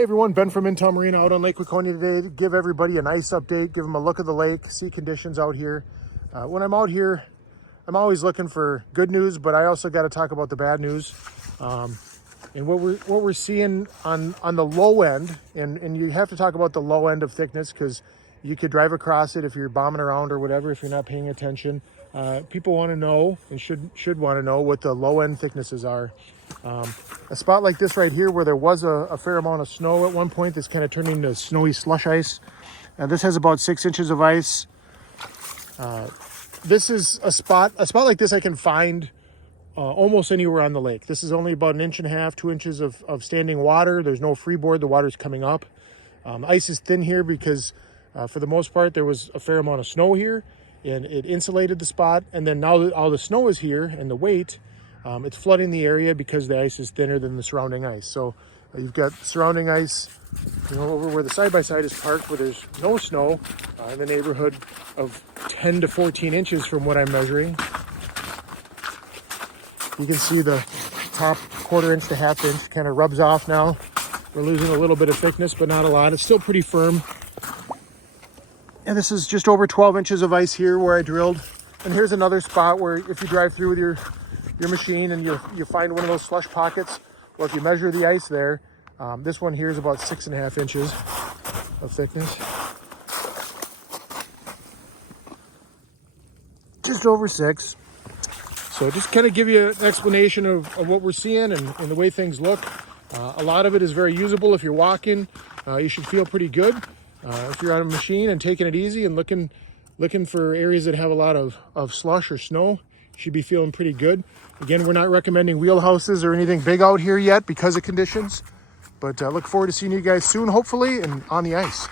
Hey everyone, Ben from Towne Marina out on Lake Waconia today to give everybody an ice update, give them a look of the lake, see conditions out here. When I'm out here, I'm always looking for good news, but I also got to talk about the bad news. And what we're seeing on the low end, and you have to talk about the low end of thickness because you could drive across it if you're bombing around or whatever, if you're not paying attention. People want to know and should want to know what the low end thicknesses are. A spot like this right here where there was a fair amount of snow at one point that's kind of turned into snowy slush ice. This has about 6 inches of ice. This is a spot like this I can find almost anywhere on the lake. This is only about 1.5 inches, 2 inches of standing water. There's no freeboard, the water's coming up. Ice is thin here because for the most part there was a fair amount of snow here and it insulated the spot. And then now that all the snow is here and the weight, it's flooding the area because the ice is thinner than the surrounding ice. So you've got surrounding ice, over where the side-by-side is parked, where there's no snow, in the neighborhood of 10 to 14 inches from what I'm measuring. You can see the top 1/4 inch to 1/2 inch kind of rubs off now. We're losing a little bit of thickness, but not a lot. It's still pretty firm. And this is just over 12 inches of ice here where I drilled. And here's another spot where if you drive through with your machine and you find one of those slush pockets, or if you measure the ice there, this one here is about 6.5 inches of thickness. Just over 6. So just kind of give you an explanation of what we're seeing and the way things look. A lot of it is very usable. If you're walking, you should feel pretty good. If you're on a machine and taking it easy and looking for areas that have a lot of slush or snow, you should be feeling pretty good. Again, we're not recommending wheelhouses or anything big out here yet because of conditions, but look forward to seeing you guys soon, hopefully, and on the ice.